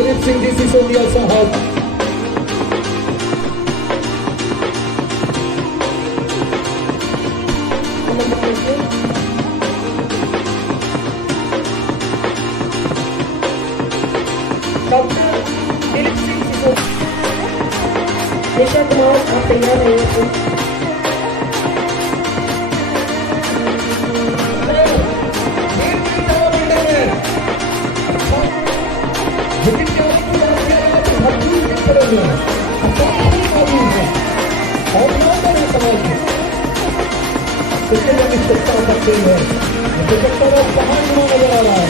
दिलीप सिंह जी सिसोदिया साहब। डॉक्टर दिलीप सिंह सिसोदिया, निशा कुमार, आप तैयार रहिए। करते हैं पहाड़ नजर आ रहा है।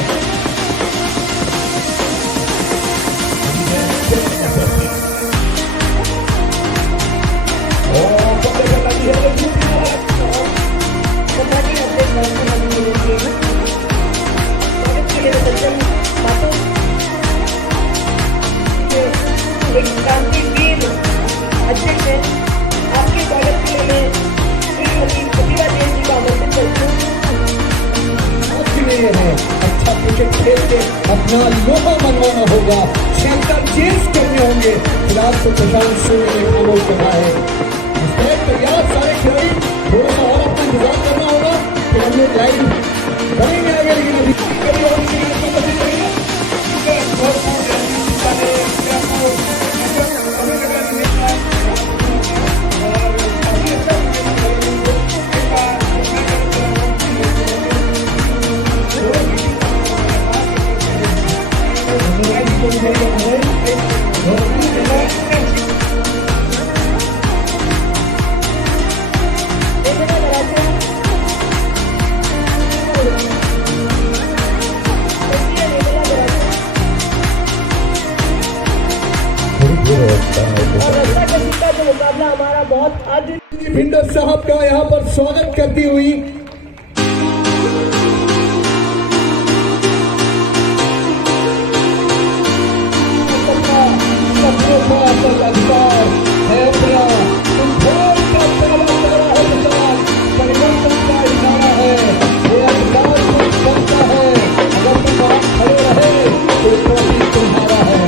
एक क्रांतिवीर अध्यक्ष है, आपके स्वागत के लिए श्रीमती प्रतिभा जैन जी का आमंत्रण करती है। अच्छा क्रिकेट खेल के अपना लोहा मनवाना होगा, 76 चेस करने होंगे। फिलहाल तो प्रशांत सिंह ने खामोश कहा है। तैयार सारे खिलाड़ी, थोड़ा सा और अपना इंतजार करना होगा, फिर हम लोग लाइव बढ़ेंगे आगे। लेकिन अभी मुकाबला हमारा बहुत आज भिंडर साहब का यहाँ पर स्वागत करती हुई परिवर्तन का इशारा है। ये अधिकार बनता है, अगर तुम वहां खड़े रहे तो ट्रॉफी तुम्हारा है।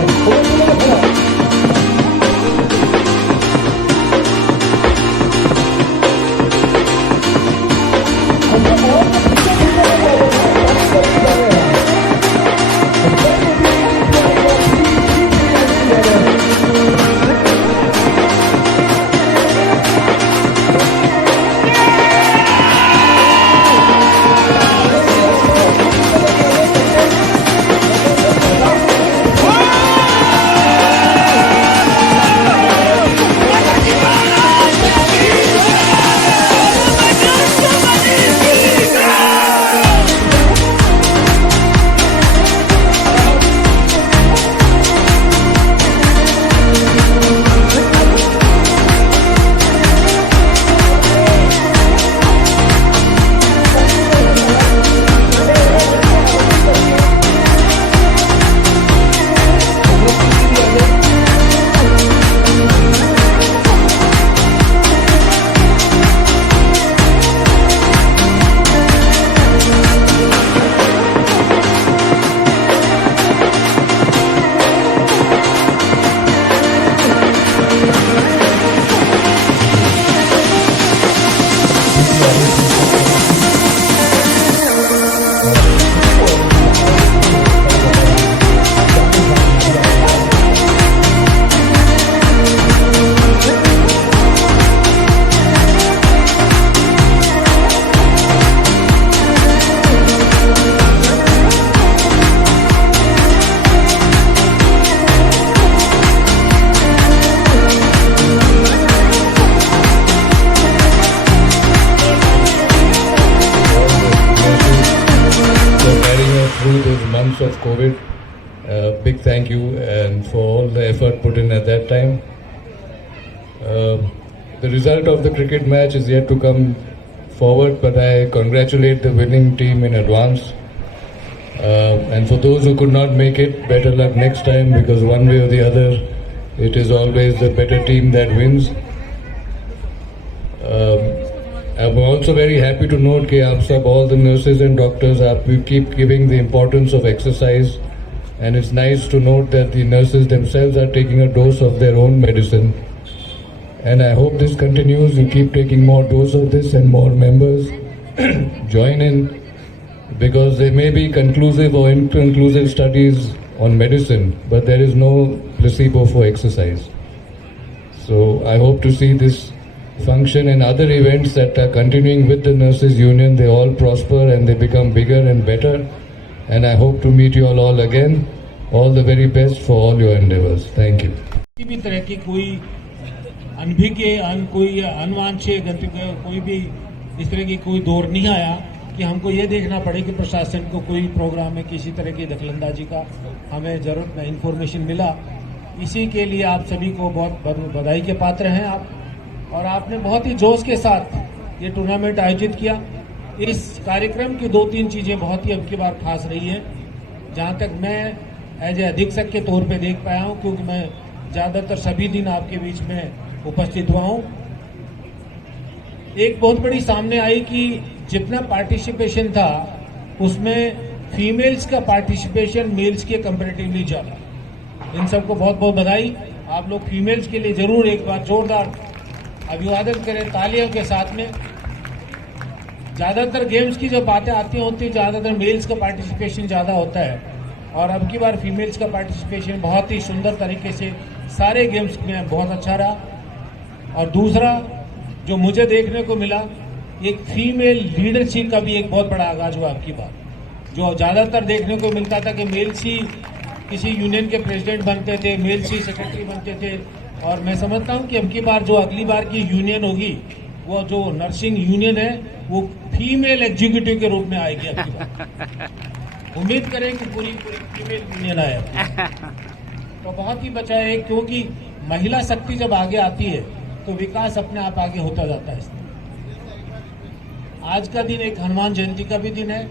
Of COVID, big thank you and for all the effort put in at that time. The result of the cricket match is yet to come forward, but I congratulate the winning team in advance. And for those who could not make it, better luck next time, because one way or the other, it is always the better team that wins. I'm also very happy to note that all the nurses and doctors keep giving the importance of exercise and it's nice to note that the nurses themselves are taking a dose of their own medicine. And I hope this continues. You keep taking more dose of this and more members join in, because there may be conclusive or inconclusive studies on medicine, but there is no placebo for exercise. So I hope to see this function and other events that are continuing with the Nurses Union. They all prosper and they become bigger and better. And I hope to meet you all again. All the very best for all your endeavors. Thank you. किसी भी तरह की कोई अनभिज्ञ कोई अनवांछे गतिविधि कोई भी इस तरह की कोई दौर नहीं आया कि हमको ये देखना पड़े कि प्रशासन को कोई प्रोग्राम में किसी तरह की दखलंदाजी का हमें जरूरत में इंफॉर्मेशन मिला। इसी के लिए आप सभी को बहुत बधाई के पात्र हैं आप, और आपने बहुत ही जोश के साथ ये टूर्नामेंट आयोजित किया। इस कार्यक्रम की 2-3 चीजें बहुत ही अब की बार खास रही है, जहां तक मैं एज ए अधीक्षक के तौर पे देख पाया हूं, क्योंकि मैं ज्यादातर सभी दिन आपके बीच में उपस्थित हुआ हूं। एक बहुत बड़ी सामने आई कि जितना पार्टिसिपेशन था उसमें फीमेल्स का पार्टिसिपेशन मेल्स के कंपैरेटिवली ज्यादा। इन सबको बहुत बहुत बधाई। आप लोग फीमेल्स के लिए जरूर एक बार जोरदार अभिवादन करें तालियों के साथ में। ज्यादातर गेम्स की जो बातें आती होती है, ज्यादातर मेल्स का पार्टिसिपेशन ज्यादा होता है, और अब की बार फीमेल्स का पार्टिसिपेशन बहुत ही सुंदर तरीके से सारे गेम्स में बहुत अच्छा रहा। और दूसरा जो मुझे देखने को मिला, एक फीमेल लीडरशिप का भी एक बहुत बड़ा आगाज हुआ अब की बार। जो ज्यादातर देखने को मिलता था कि मेल्स ही किसी यूनियन के प्रेसिडेंट बनते थे, मेल्स ही सेक्रेटरी बनते थे, और मैं समझता हूं कि अब की बार जो अगली बार की यूनियन होगी, वो जो नर्सिंग यूनियन है वो फीमेल एग्जीक्यूटिव के रूप में आएगी अब की बार। उम्मीद करें कि पूरी फीमेल यूनियन आए तो बहुत ही बचा है, क्योंकि महिला शक्ति जब आगे आती है तो विकास अपने आप आगे होता जाता है। आज का दिन एक हनुमान जयंती का भी दिन है।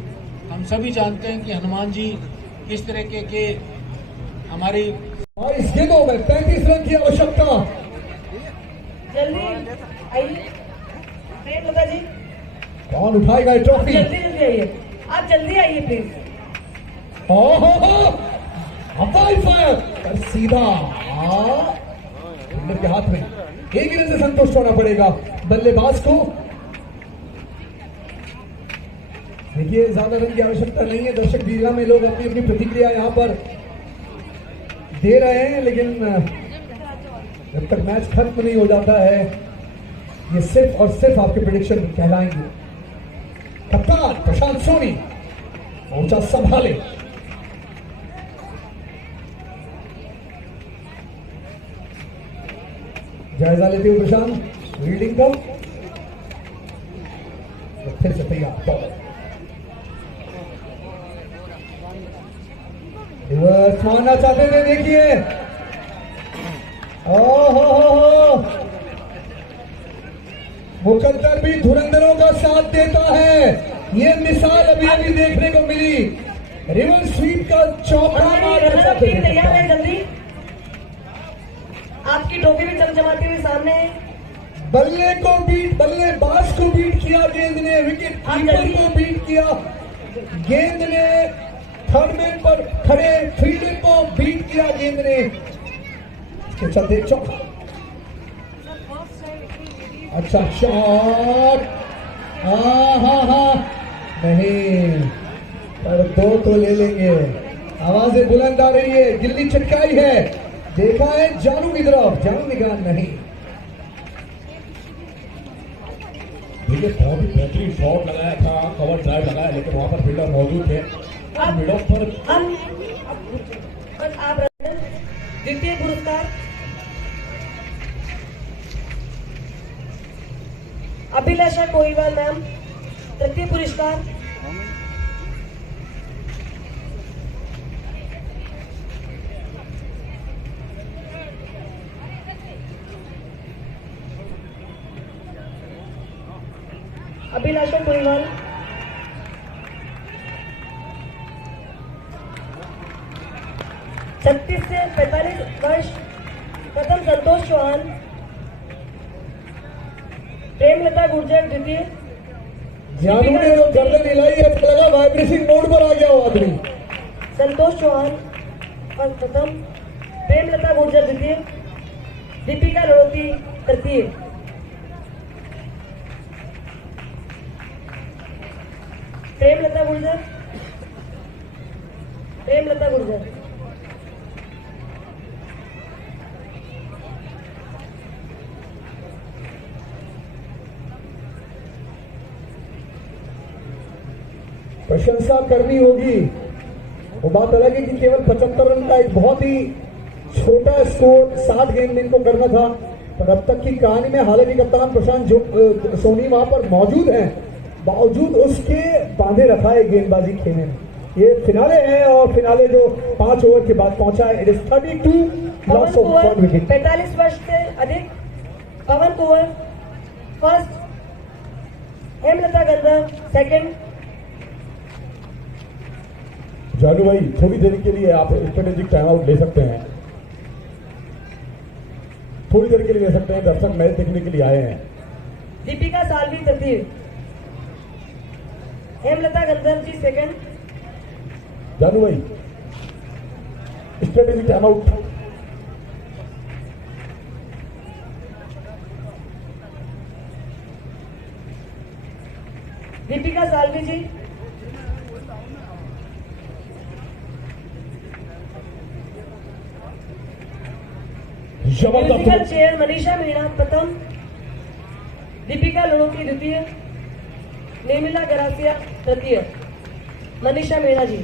हम सभी जानते हैं कि हनुमान जी किस तरह के हमारी इस गेंदों में 35 रन की आवश्यकता। जल्दी आइए प्रियंका जी, कौन उठाएगा ये ट्रॉफी? जल्दी जल्दी आइए, आप जल्दी आइए प्लीज। फायर पर सीधा के हाथ में। एक रन से संतुष्ट होना पड़ेगा बल्लेबाज को। देखिए ज्यादा रन की आवश्यकता नहीं है। दर्शक दीर्घा में लोग अपनी अपनी प्रतिक्रिया यहां पर दे रहे हैं, लेकिन जब तक मैच खत्म नहीं हो जाता है ये सिर्फ और सिर्फ आपके प्रेडिक्शन कहलाएंगे। कप्तान प्रशांत सोनी ऊंचा संभाले। जायजा लेते हुए प्रशांत रीडिंग का फिर से तैयार। मारना चाहते थे, देखिए मुकद्दर भी धुरंधरों का साथ देता है। ये मिसाल अभी अभी देखने को मिली। रिवर्स स्वीप का चौका मारना चाहते थे। तैयार है जल्दी, आपकी ट्रॉफी भी चमचमाती हुई सामने है। बल्लेबाज को बीट किया गेंद ने, विकेट कीपर को बीट किया गेंद ने, थर्ड मैन पर खड़े फील्डर को बीट किया गेंद ने। इसके चलते चौका। अच्छा शॉट, नहीं पर 2 तो ले लेंगे। आवाजें बुलंद आ रही है, गिल्ली चटकाई है, देखा है जानू की तरफ, जानू निकाल नहीं। देखिए बहुत ही बेहतरीन शॉट लगाया था, कवर ड्राइव लगाया, लेकिन वहां पर फील्डर मौजूद थे। मिड ऑफ पर आप द्वितीय पुरस्कार अभिलाषा कोईवाल मैम, तृतीय पुरस्कार अभिलाषा कोईवाल। 36 से 45 वर्ष प्रथम संतोष चौहान, प्रेमलता गुर्जर द्वितीय। जानू ने गर्दन हिलाई है, लगा वाइब्रेशन मोड पर आ गया वो आदमी। संतोष चौहान प्रथम, प्रेमलता गुर्जर द्वितीय, दीपिका लोधी तृतीय। प्रेमलता गुर्जर, प्रेमलता गुर्जर। प्रशंसा करनी होगी। वो बात अलग है कि केवल 75 रन का एक बहुत ही छोटा स्कोर 60 गेंद में इनको करना था, पर अब तक की कहानी में हालांकि कप्तान प्रशांत सोनी वहां पर मौजूद हैं, बावजूद उसके बांधे रखा है गेंदबाजी खेलने में। ये फिनाले है और फिनाले जो 5 ओवर के बाद पहुंचा है। It is 32 loss of 1 wicket. 45 वर्ष से अधिक पवन कुंवर फर्स्ट, हेमलता गंधर सेकंड। जानू भाई, थोड़ी देर के लिए आप स्ट्रेटेजिक टाइम आउट ले सकते हैं, थोड़ी देर के लिए ले सकते हैं। दर्शक मैच देखने के लिए आए हैं। दीपिका सालवी तृतीय, हेमलता गंधर जी सेकंड। जानू भाई, strategic time out. Deepika Salvi ji, musical जबरदस्त। चेयर मनीषा मीणा प्रथम, दीपिका लोधी द्वितीय, नेमिला गरासिया तृतीय। मनीषा मीणा जी।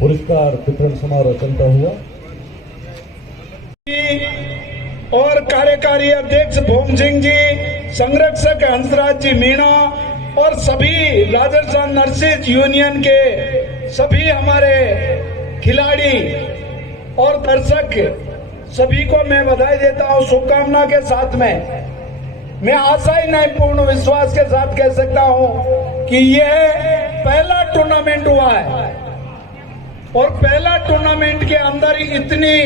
पुरस्कार वितरण समारोह चलता हुआ। और कार्यकारी अध्यक्ष भोम सिंह जी, संरक्षक हंसराज जी मीणा और सभी राजस्थान नर्सेज यूनियन के सभी हमारे खिलाड़ी और दर्शक सभी को मैं बधाई देता हूं शुभकामना के साथ में। मैं आशा ही नहीं पूर्ण विश्वास के साथ कह सकता हूं कि यह पहला टूर्नामेंट हुआ है और पहला टूर्नामेंट के अंदर इतनी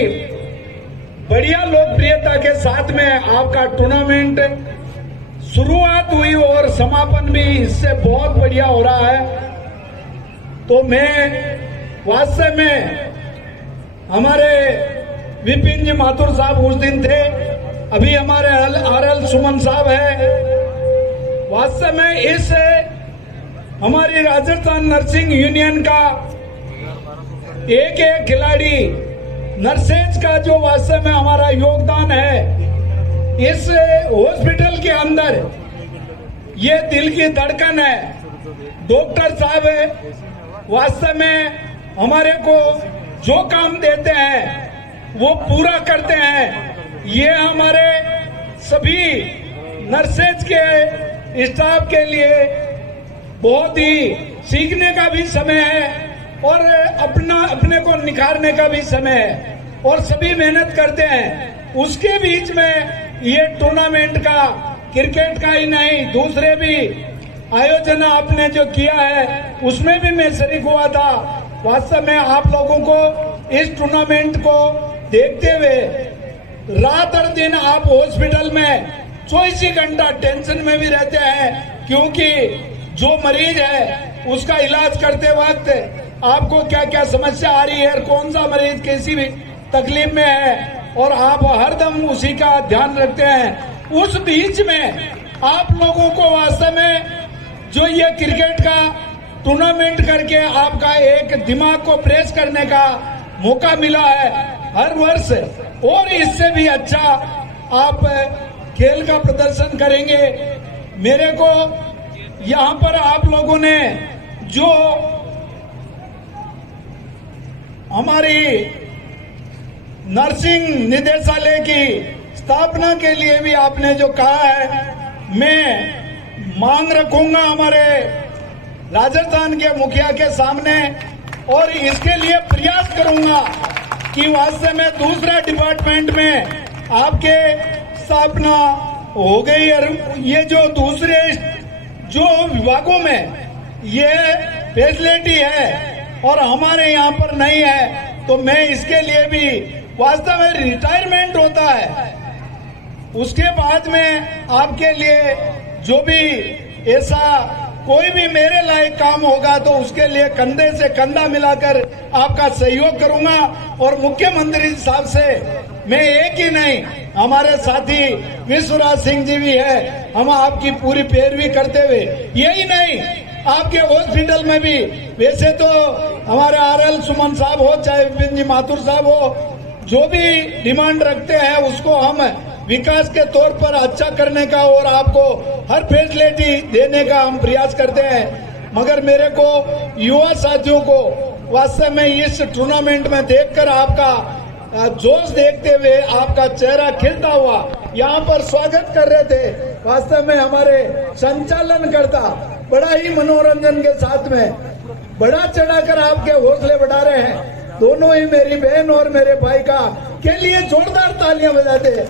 बढ़िया लोकप्रियता के साथ में आपका टूर्नामेंट शुरुआत हुई और समापन भी इससे बहुत बढ़िया हो रहा है। तो मैं वास्तव में हमारे विपिन जी माथुर साहब उस दिन थे, अभी हमारे आरएल सुमन साहब है। वास्तव में इस हमारी राजस्थान नर्सिंग यूनियन का एक एक खिलाड़ी नर्सेज का जो वास्तव में हमारा योगदान है इस हॉस्पिटल के अंदर, ये दिल की धड़कन है। डॉक्टर साहब वास्तव में हमारे को जो काम देते हैं वो पूरा करते हैं। ये हमारे सभी नर्सेज के स्टाफ के लिए बहुत ही सीखने का भी समय है और अपने को निखारने का भी समय है और सभी मेहनत करते हैं। उसके बीच में ये टूर्नामेंट का, क्रिकेट का ही नहीं दूसरे भी आयोजन आपने जो किया है उसमें भी मैं शरीक हुआ था। वास्तव में आप लोगों को इस टूर्नामेंट को देखते हुए रात और दिन आप हॉस्पिटल में 24 घंटा टेंशन में भी रहते हैं, क्योंकि जो मरीज है उसका इलाज करते वक्त आपको क्या क्या समस्या आ रही है, कौन सा मरीज कैसी भी तकलीफ में है और आप हरदम उसी का ध्यान रखते हैं। उस बीच में आप लोगों को वास्तव में जो ये क्रिकेट का टूर्नामेंट करके आपका एक दिमाग को प्रेस करने का मौका मिला है हर वर्ष, और इससे भी अच्छा आप खेल का प्रदर्शन करेंगे। मेरे को यहाँ पर आप लोगों ने जो हमारी नर्सिंग निदेशालय की स्थापना के लिए भी आपने जो कहा है, मैं मांग रखूंगा हमारे राजस्थान के मुखिया के सामने और इसके लिए प्रयास करूंगा कि वास्तव में दूसरा डिपार्टमेंट में आपके स्थापना हो गई और ये जो दूसरे जो विभागों में ये फैसिलिटी है और हमारे यहाँ पर नहीं है, तो मैं इसके लिए भी वास्तव में रिटायरमेंट होता है उसके बाद में आपके लिए जो भी ऐसा कोई भी मेरे लायक काम होगा तो उसके लिए कंधे से कंधा मिलाकर आपका सहयोग करूंगा। और मुख्यमंत्री साहब से मैं एक ही नहीं, हमारे साथी विश्वराज सिंह जी भी है, हम आपकी पूरी पैरवी करते हुए, यही नहीं आपके हॉस्पिटल में भी, वैसे तो हमारे RL सुमन साहब हो चाहे विपिन जी माथुर साहब हो, जो भी डिमांड रखते हैं उसको हम विकास के तौर पर अच्छा करने का और आपको हर फैसिलिटी देने का हम प्रयास करते हैं। मगर मेरे को युवा साथियों को वास्तव में इस टूर्नामेंट में देखकर आपका जोश देखते हुए आपका चेहरा खिलता हुआ यहाँ पर स्वागत कर रहे थे, वास्तव में हमारे संचालनकर्ता बड़ा ही मनोरंजन के साथ में बड़ा चढ़ाकर आपके हौसले बढ़ा रहे हैं। दोनों ही मेरी बहन और मेरे भाई का के लिए जोरदार तालियां बजाते हैं।